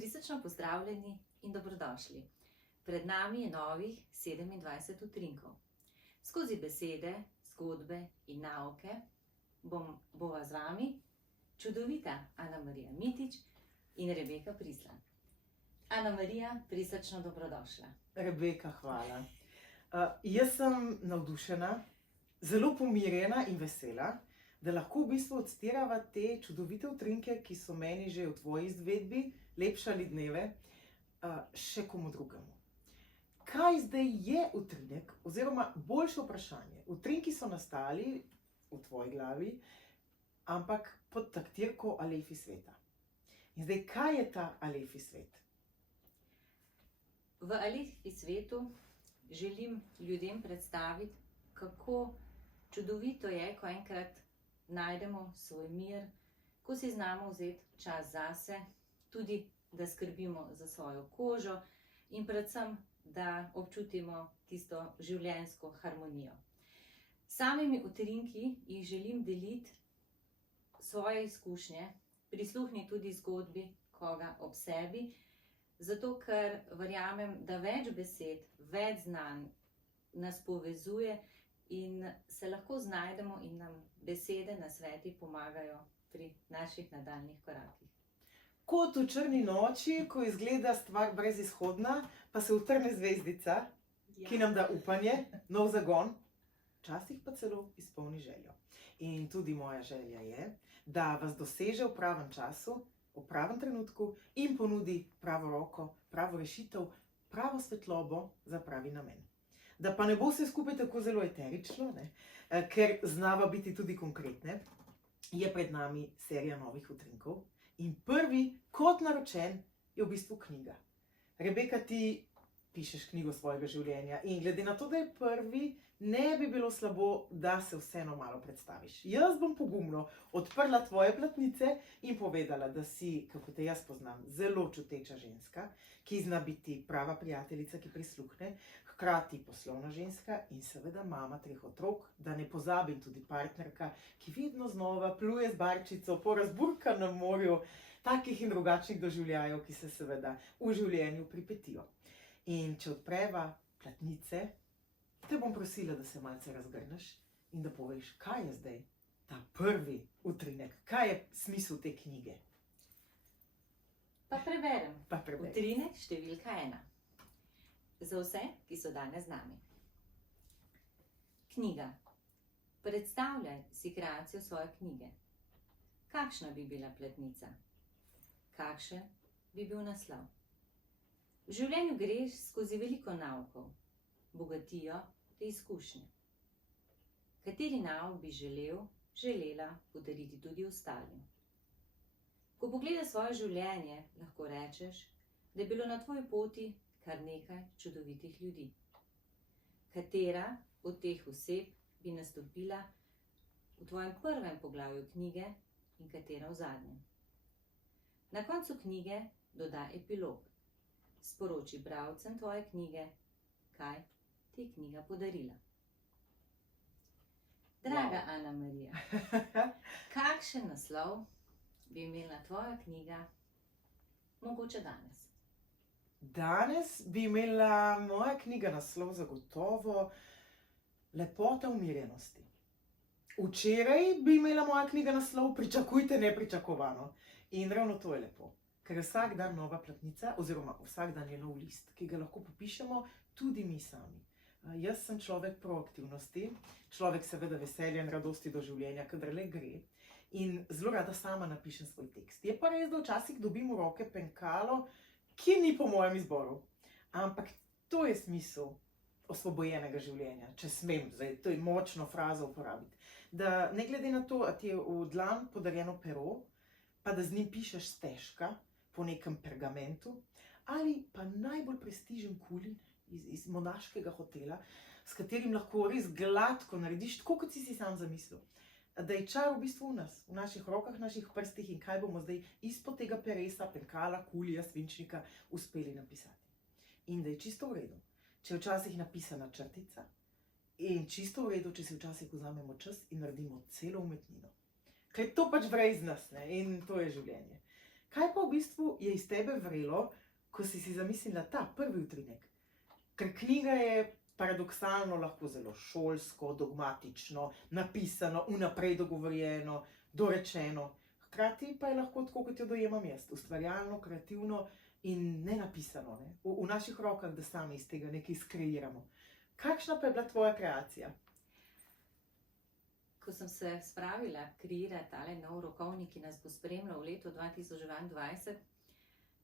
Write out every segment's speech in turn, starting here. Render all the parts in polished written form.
Prisrčno pozdravljeni in dobrodošli. Pred nami je novih 27 utrinkov. Skozi besede, zgodbe in nauke bova z vami čudovita Ana Marija Mitić in Rebeka Prislan. Ana Marija, prisrčno dobrodošla. Rebeka, hvala. Jaz sem navdušena, zelo pomirjena in vesela, da lahko v bistvu odstirava te čudovite utrinke, ki so meni že v tvoji izvedbi lepšali dneve, še komu drugemu. Kaj zdaj je utrinek, oziroma boljše vprašanje? Utrinki so nastali v tvoji glavi, ampak pod taktirko Alefi sveta. In zdaj, kaj je ta Alefi svet? V Alefi svetu želim ljudem predstaviti, kako čudovito je, ko enkrat najdemo svoj mir, ko si znamo vzeti čas zase, tudi da skrbimo za svojo kožo in predvsem, da občutimo tisto življenjsko harmonijo. Samimi utrinki jih želim deliti svoje izkušnje, prisluhniti tudi zgodbi koga ob sebi, zato ker verjamem, da več besed, več znanj nas povezuje in se lahko znajdemo in nam besede, nasveti pomagajo pri naših nadaljnjih korakih. Kot v črni noči, ko izgleda stvar brezizhodna, pa se utrne zvezdica, ki nam da upanje, nov zagon, včasih pa celo izpolni željo. In tudi moja želja je, da vas doseže v pravem času, v pravem trenutku in ponudi pravo roko, pravo rešitev, pravo svetlobo za pravi namen. Da pa ne bo vse skupaj tako zelo eterično, ker znava biti tudi konkretne, je pred nami serija novih utrinkov. In prvi, kot naročen, je v bistvu knjiga. Rebeka, ti pišeš knjigo svojega življenja in glede na to, da je prvi, ne bi bilo slabo, da se vseeno malo predstaviš. Jaz bom pogumno odprla tvoje platnice in povedala, da si, kako te jaz poznam, zelo čuteča ženska, ki zna biti prava prijateljica, ki prisluhne, hkrati poslovna ženska in seveda mama 3 otrok, da ne pozabim tudi partnerka, ki vedno znova pluje z barčico po razburkanem morju takih in drugačnih doživljajev, ki se seveda v življenju pripetijo. In če odpreva platnice, te bom prosila, da se malce razgrneš in da poveš, kaj je zdaj ta prvi utrinek, kaj je smisel te knjige. Pa preberem. Utrinek številka 1. Za vse, ki so danes z nami. Knjiga. Predstavljaj si kreacijo svoje knjige. Kakšna bi bila platnica? Kakšen bi bil naslov? V življenju greš skozi veliko naukov, bogatijo te izkušnje. Kateri nauk bi želela podariti tudi ostalim? Ko pogledaš svoje življenje, lahko rečeš, da je bilo na tvoji poti kar nekaj čudovitih ljudi. Katera od teh oseb bi nastopila v tvojem prvem poglavju knjige in katera v zadnjem? Na koncu knjige dodaj epilog. Sporoči bralcem tvoje knjige, kaj ti je knjiga podarila. Draga Ana Marija, kakšen naslov bi imela tvoja knjiga mogoče danes? Danes bi imela moja knjiga naslov zagotovo Lepota umirjenosti. Včeraj bi imela moja knjiga naslov Pričakujte nepričakovano. In ravno to je lepo. Ker je vsak dan nova platnica, oziroma vsak dan je nov list, ki ga lahko popišemo tudi mi sami. Jaz sem človek proaktivnosti, človek seveda veselja in radosti do življenja, kadar le gre, in zelo rada sama napišem svoj tekst. Je pa res, da včasih dobim v roke penkalo, ki ni po mojem izboru. Ampak to je smisel osvobojenega življenja, če smem, zdaj, to je močno frazo uporabiti. Da ne glede na to, a ti je v dlan podarjeno pero, pa da z njim pišeš stežka po nekem pergamentu, ali pa najbolj prestižen kulin iz monaškega hotela, s katerim lahko res gladko narediš, tako kot si sam zamislil. Da je čar v bistvu v nas, v naših rokah, naših prstih in kaj bomo zdaj izpod tega peresa, penkala, kulija, svinčnika uspeli napisati. In da je čisto v redu, če je včasih napisana črtica in čisto v redu, če si včasih vzamemo čas in naredimo celo umetnino. Ker to pač vre iz nas, in to je življenje. Kaj pa v bistvu je iz tebe vrelo, ko si zamislila ta prvi utrinek? Ker knjiga je paradoksalno lahko zelo šolsko, dogmatično, napisano, vnaprej dogovorjeno, dorečeno. Hkrati pa je lahko tako, kot jo dojemam jaz, ustvarjalno, kreativno in nenapisano, ne? V naših rokah, da sami iz tega nekaj skreiramo. Kakšna pa je bila tvoja kreacija? Ko sem se spravila kreirati tale nov rokovnik, ki nas bo spremljal v letu 2022,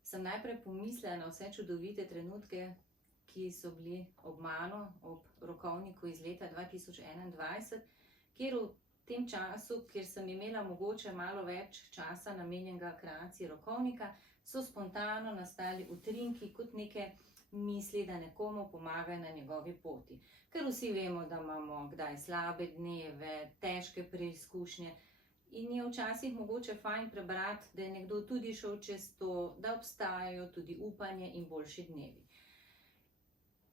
sem najprej pomislila na vse čudovite trenutke, ki so bili ob mano, ob rokovniku iz leta 2021, kjer v tem času, kjer sem imela mogoče malo več časa namenjenega kreaciji rokovnika, so spontano nastali utrinki kot neke misli, da nekomu pomagajo na njegovi poti. Ker vsi vemo, da imamo kdaj slabe dneve, težke preizkušnje in je včasih mogoče fajn prebrati, da je nekdo tudi šel čez to, da obstajajo tudi upanje in boljši dnevi.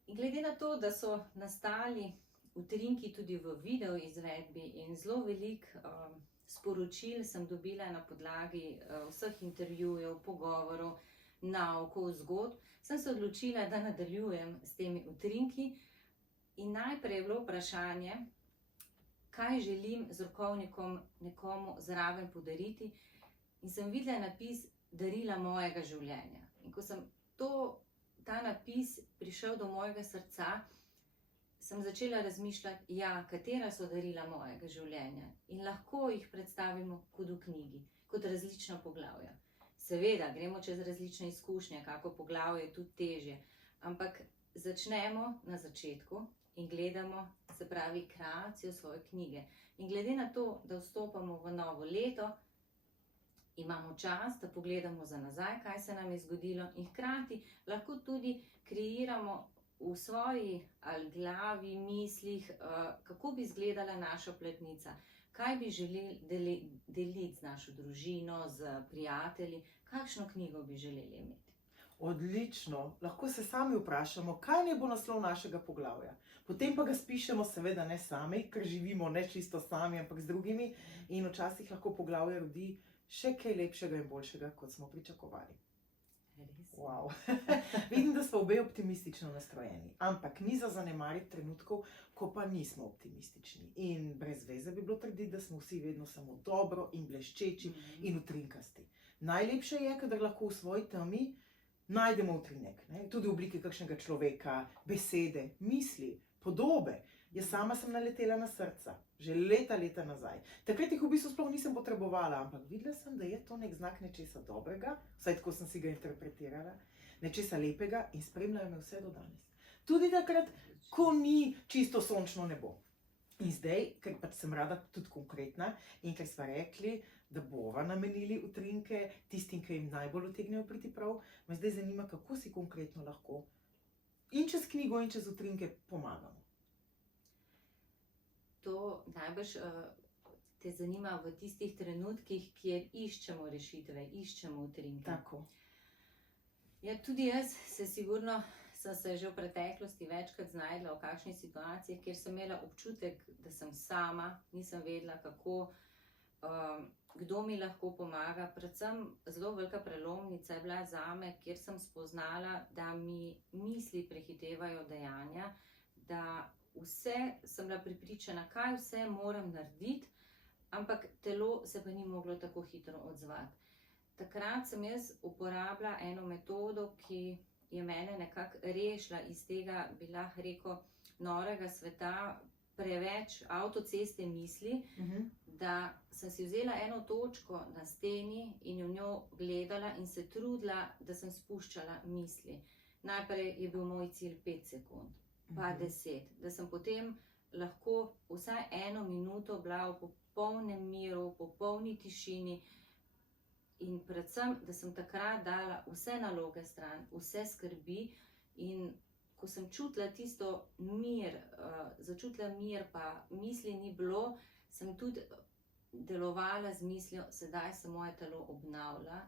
In glede na to, da so nastali utrinki tudi v video izvedbi in zelo veliko sporočil sem dobila na podlagi vseh intervjujev, pogovorov, naukov, zgodb, sem se odločila, da nadaljujem s temi utrinki. In najprej je bilo vprašanje, kaj želim z rokovnikom nekomu zraven podariti. In sem videla napis darila mojega življenja. In ko sem ta napis prišel do mojega srca, sem začela razmišljati, ja, katera so darila mojega življenja. In lahko jih predstavimo kot v knjigi, kot različna poglavja. Seveda, gremo čez različne izkušnje, kako poglavje je tudi težje, ampak začnemo na začetku in gledamo, se pravi, kreacijo svoje knjige. In glede na to, da vstopamo v novo leto, imamo čas, da pogledamo za nazaj, kaj se nam je zgodilo in hkrati lahko tudi kreiramo v svoji ali glavi, mislih, kako bi izgledala naša pletnica, kaj bi želeli deliti z našo družino, z prijatelji, kakšno knjigo bi želeli imeti. Odlično, lahko se sami vprašamo, kaj naj bo naslov našega poglavja. Potem pa ga spišemo seveda ne sami, ker živimo ne čisto sami, ampak z drugimi in včasih lahko poglavje rodi še kaj lepšega in boljšega, kot smo pričakovali. Wow. Vidim, da smo obe optimistično nastrojeni, ampak ni za zanemariti trenutkov, ko pa nismo optimistični. In brez veze bi bilo trditi, da smo vsi vedno samo dobro in bleščeči in utrinkasti. Najlepše je, kadar lahko v svoji temi najdemo utrinek, ne? Tudi v obliki kakšnega človeka, besede, misli, podobe. Jaz sama sem naletela na srca, že leta nazaj. Takrat jih v bistvu sploh nisem potrebovala, ampak videla sem, da je to nek znak nečesa dobrega, vsaj tako sem si ga interpretirala, nečesa lepega in spremljajo me vse do danes. Tudi takrat, ko ni čisto sončno nebo. In zdaj, ker pač sem rada tudi konkretna in ker sva rekli, da bova namenili utrinke tistim, ki jim najbolj utegnejo priti prav, me zdaj zanima, kako si konkretno lahko in čez knjigo in čez utrinke pomagamo. To najbrž te zanima v tistih trenutkih, kjer iščemo rešitve, iščemo utrinke. Tako. Ja, tudi jaz sigurno sem se že v preteklosti večkrat znašla v kakšni situaciji, kjer sem imela občutek, da sem sama, nisem vedela, kako, kdo mi lahko pomaga. Predvsem zelo velika prelomnica je bila zame, kjer sem spoznala, da mi misli prehitevajo dejanja, da vse sem bila prepričana, kaj vse moram narediti, ampak telo se pa ni moglo tako hitro odzvati. Takrat sem jaz uporabila eno metodo, ki je mene nekako rešila iz tega, bi lahko rekel, norega sveta, preveč avtoceste misli, da sem si vzela eno točko na steni in v njo gledala in se trudila, da sem spuščala misli. Najprej je bil moj cilj 5 sekund. Pa 10, da sem potem lahko vsaj 1 minuto bila v popolnem miru, v popolni tišini in predvsem, da sem takrat dala vse naloge stran, vse skrbi in ko sem čutila tisto mir, začutila mir, pa misli ni bilo, sem tudi delovala z mislijo, sedaj se moje telo obnavlja,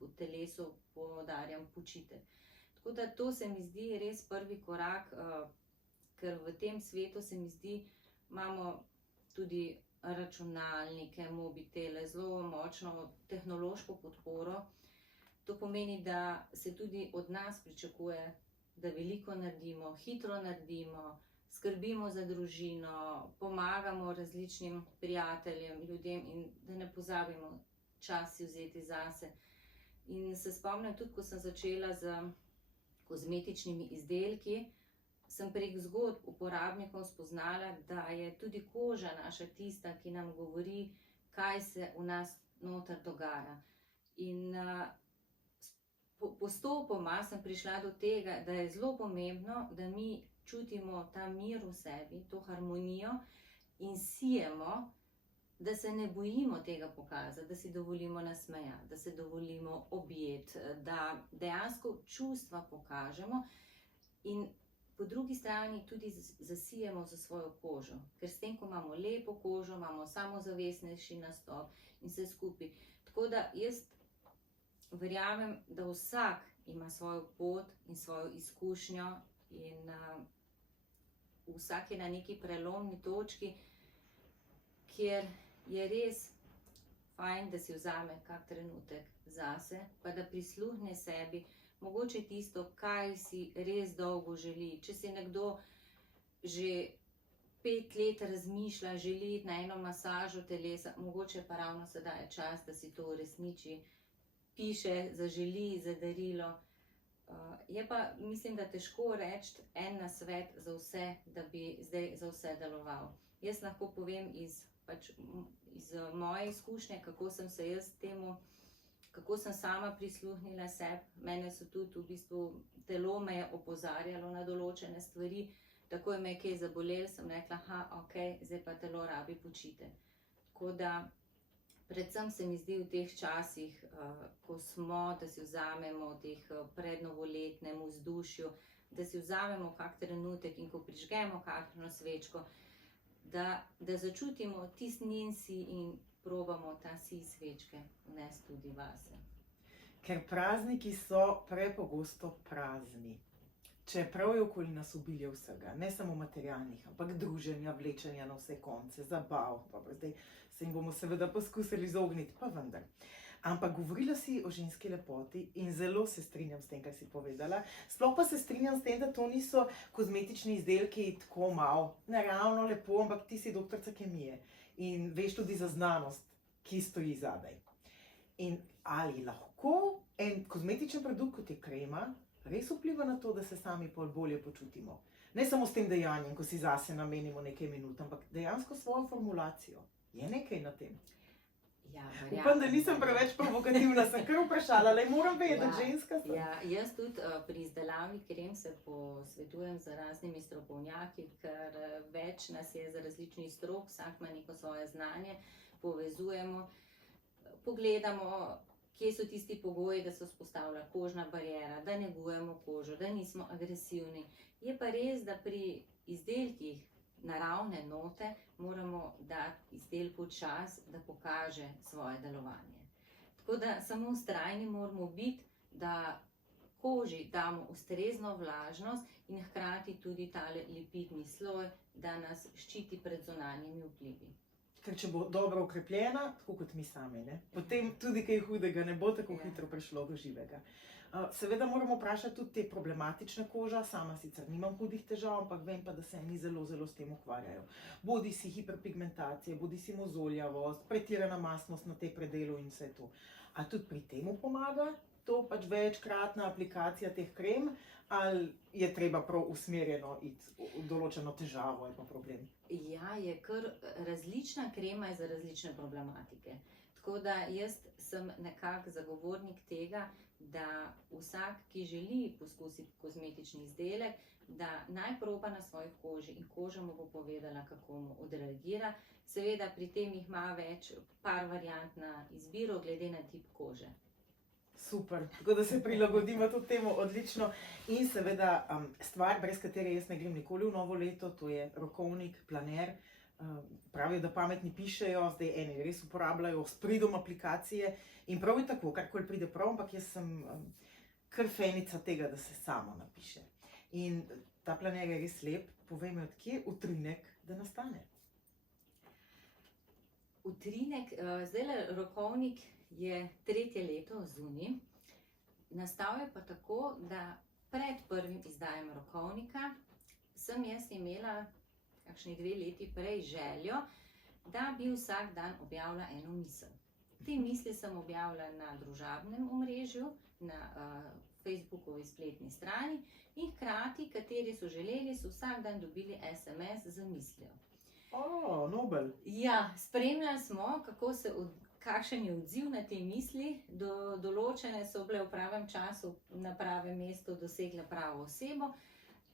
v telesu poudarjam počitek. Tako da to se mi zdi res prvi korak, ker v tem svetu se mi zdi, imamo tudi računalnike, mobitele, zelo močno tehnološko podporo To pomeni, da se tudi od nas pričakuje, da veliko naredimo, hitro naredimo, skrbimo za družino, pomagamo različnim prijateljem, ljudem in da ne pozabimo čas si vzeti zase. In se spomnim tudi, ko sem začela z kozmetičnimi izdelki, sem prek zgodb uporabnikov spoznala, da je tudi koža naša tista, ki nam govori, kaj se v nas noter dogaja. In postopoma sem prišla do tega, da je zelo pomembno, da mi čutimo ta mir v sebi, to harmonijo in sijemo, da se ne bojimo tega pokazati, da si dovolimo nasmejati, da se dovolimo objeti, da dejansko čustva pokažemo in po drugi strani tudi zasijemo za svojo kožo. Ker s tem, ko imamo lepo kožo, imamo samozavestnejši nastop in vse skupaj. Tako da jaz verjamem, da vsak ima svojo pot in svojo izkušnjo in vsak je na neki prelomni točki, kjer je res fajn, da si vzame kak trenutek zase, pa da prisluhne sebi, mogoče tisto, kaj si res dolgo želi. Če si nekdo že 5 let razmišlja, želi iti na eno masažo telesa, mogoče pa ravno sedaj je čas, da si to uresniči, piše, zaželi, za darilo. Je pa, mislim, da težko reči en nasvet za vse, da bi zdaj za vse deloval. Jaz lahko povem iz moje izkušnje, kako sem se jaz temu, kako sem sama prisluhnila sebi. Mene so tudi v bistvu, telo me je opozarjalo na določene stvari, tako je me kaj zabolelo, sem rekla, ok, zdaj pa telo rabi počitek. Tako da predvsem se mi zdi v teh časih, ko smo, da si vzamemo v teh prednovoletnem vzdušju, da si vzamemo kak trenutek in ko prižgemo kakšno svečko, da začutimo tisti njen si in probamo ta si svečke vnesti tudi vase. Ker prazniki so prepogosto prazni. Čeprav je okoli nas obilje vsega, ne samo materialnih, ampak druženja, vlečenja na vse konce, zabav. Dobro, zdaj se jim bomo seveda poskusili izogniti, pa vendar. Ampak govorila si o ženski lepoti in zelo se strinjam s tem, kar si povedala. Sploh pa se strinjam s tem, da to niso kozmetični izdelki tako malo naravno lepo, ampak ti si doktorica kemije in veš tudi za znanost, ki stoji zadaj. In ali lahko en kozmetičen produkt, kot je krema, res vpliva na to, da se sami bolje počutimo? Ne samo s tem dejanjem, ko si zase namenimo nekaj minut, ampak dejansko svojo formulacijo. Je nekaj na tem? Ja, upam, da nisem preveč provokativna, sem kar vprašala, le moram vedeti, ženska sem. Ja, jaz tudi pri izdelavi krem se posvetujem z raznimi strokovnjaki, ker več nas je za različnih strok, vsak ima neko svoje znanje, povezujemo, pogledamo, kje so tisti pogoji, da se vzpostavlja kožna bariera, da negujemo kožo, da nismo agresivni. Je pa res, da pri izdelkih naravne note moramo dati izdelku čas, da pokaže svoje delovanje. Tako da samo vztrajni moramo biti, da koži damo ustrezno vlažnost in hkrati tudi tale lipidni sloj, da nas ščiti pred zunanjimi vplivi. Ker če bo dobro ukrepljena, tako kot mi sami, ne? Potem tudi kaj hudega ne bo tako hitro prišlo do živega. Seveda moramo vprašati tudi te problematične koža, sama sicer nimam hudih težav, ampak vem pa, da se eni zelo s tem ukvarjajo. Bodi si hiperpigmentacija, bodi si mozoljavost, pretirana mastnost na tej predelu in vse to. A tudi pri temu pomaga to pač večkratna aplikacija teh krem, ali je treba prav usmerjeno iti v določeno težavo ali pa problem? Ja, je kar različna krema za različne problematike. Tako da jaz sem nekako zagovornik tega, da vsak, ki želi poskusiti kozmetični izdelek, da naj proba na svoji koži in koža mu bo povedala, kako mu odreagira. Seveda pri tem jih ima več par variant na izbiro, glede na tip kože. Super, tako da se prilagodimo tudi temu odlično. In seveda stvar, brez katere jaz ne grem nikoli v novo leto, to je rokovnik, planer. Pravijo, da pametni pišejo, zdaj eni res uporabljajo s pridom aplikacije in prav je tako, karkoli pride prav, ampak jaz sem kar fenica tega, da se sama napiše. In ta planer je res lep, povej mi, od kje utrinek, da nastane? Utrinek, zdajle rokovnik je 3. leto zunaj. Nastal je pa tako, da pred prvim izdajem rokovnika sem jaz imela kakšni 2 leti prej željo, da bi vsak dan objavila eno misel. Te misli sem objavila na družabnem omrežju, na Facebookovi spletni strani in hkrati, kateri so želeli, so vsak dan dobili SMS z mislijo. Nobel. Ja, spremljali smo, kakšen je odziv na te misli, določene so bile v pravem času, na pravem mestu, dosegle pravo osebo.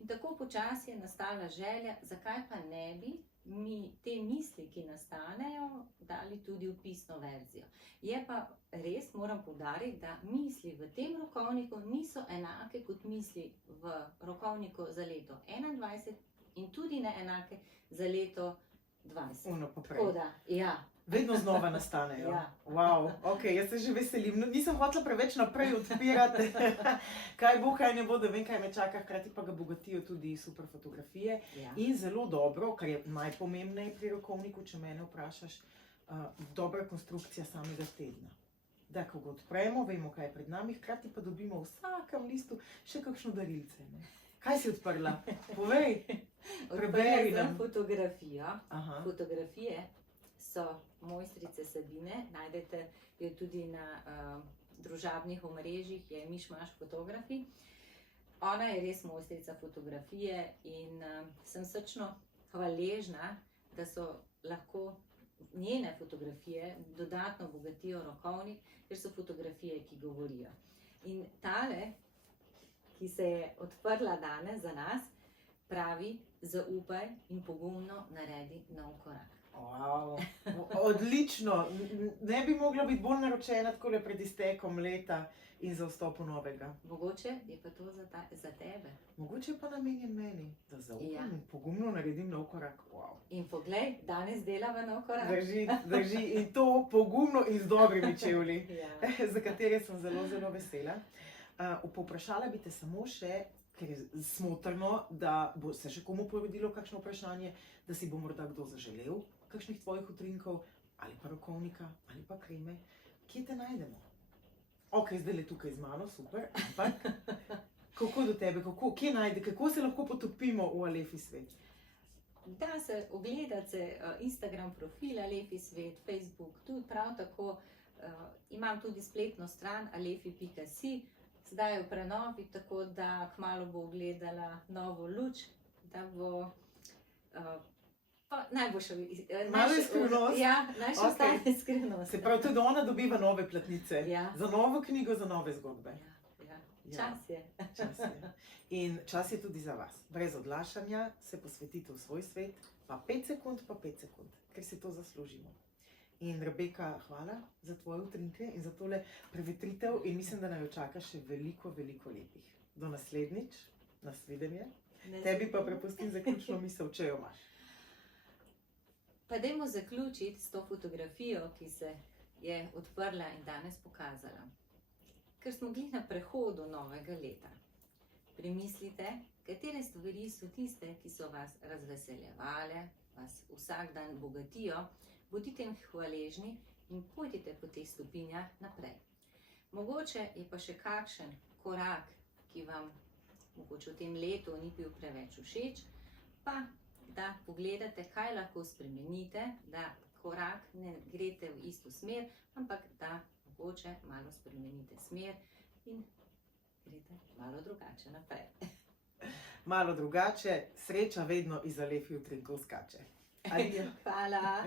In tako počasi je nastala želja, zakaj pa ne bi mi te misli, ki nastanejo, dali tudi v pisno verzijo. Je pa res, moram poudariti, da misli v tem rokovniku niso enake kot misli v rokovniku za leto 2021 in tudi ne enake za leto 2020. Tako da, ja. Vedno znova nastanejo. Ja. Wow, ok, jaz se že veselim. No, nisem hotela preveč naprej odpirati, kaj bo, kaj ne bo, da vem, kaj me čaka, hkrati pa ga bogatijo tudi super fotografije. Ja. In zelo dobro, kar je najpomembneje pri rokovniku, če mene vprašaš, dobra konstrukcija samega tedna. Da, ko ga odpremo, vemo, kaj je pred nami, hkrati pa dobimo v vsakem listu še kakšno darilce. Ne? Kaj si odprla? Povej, preberi nam. Fotografijo. Aha. Fotografije so mojstrice Sabine, najdete jo tudi na družabnih omrežjih, je Mišmaš Fotografi. Ona je res mojstrica fotografije in sem srčno hvaležna, da so lahko njene fotografije dodatno bogatijo rokovnik, ker so fotografije, ki govorijo. In tale, ki se je odprla danes za nas, pravi: zaupaj in pogumno naredi nov korak. Wow. Odlično, ne bi mogla biti bolj naročena takole pred iztekom leta in za vstopom novega. Mogoče je pa to za tebe. Mogoče pa namenjen meni, da zaupam Ja. in pogumno naredim nov korak. Wow. In poglej, danes delava nov korak. Drži in to pogumno in z dobrimi čevlji, Ja. za katere sem zelo, zelo vesela. Povprašala bi te samo še, ker je smotrno, da bo se še komu porodilo kakšno vprašanje, da si bo morda kdo zaželel kakšnih tvojih utrinkov, ali pa rokovnika, ali pa kreme. Kje te najdemo? Ok, zdaj le tukaj z mano, super, ampak kako do tebe, kako se lahko potopimo v Alefi svet? Da se ogledate Instagram profil Alefi svet, Facebook, tudi prav tako imam tudi spletno stran alefi.si, zdaj je v prenovi, tako da kmalu bo ogledala novo luč, da bo najboljša skrivnost. Ja, naša ostane skrivnost. Se pravi, tudi ona dobiva nove platnice. Ja. Za novo knjigo, za nove zgodbe. Ja. Čas je. Čas je. In čas je tudi za vas. Brez odlašanja se posvetite v svoj svet, pa 5 sekund, ker si to zaslužimo. In Rebeka, hvala za tvoje utrinke in za tole prevetritev in mislim, da naj jo čaka še veliko, veliko lepih. Do naslednjič, nasvidenje. Tebi pa prepustim zaključno misel, če jo imaš. Pa dajmo zaključiti s to fotografijo, ki se je odprla in danes pokazala. Ker smo glih na prehodu novega leta. Premislite, katere stvari so tiste, ki so vas razveseljevale, vas vsak dan bogatijo, bodite jim hvaležni in pojdite po teh stopinjah naprej. Mogoče je pa še kakšen korak, ki vam mogoče v tem letu ni bil preveč všeč, pa da pogledate, kaj lahko spremenite, da korak ne greste v isto smer, ampak da mogoče malo spremenite smer in greste malo drugače naprej. Malo drugače, sreča vedno iz Alefi utrinkov skače. Adijo. Hvala.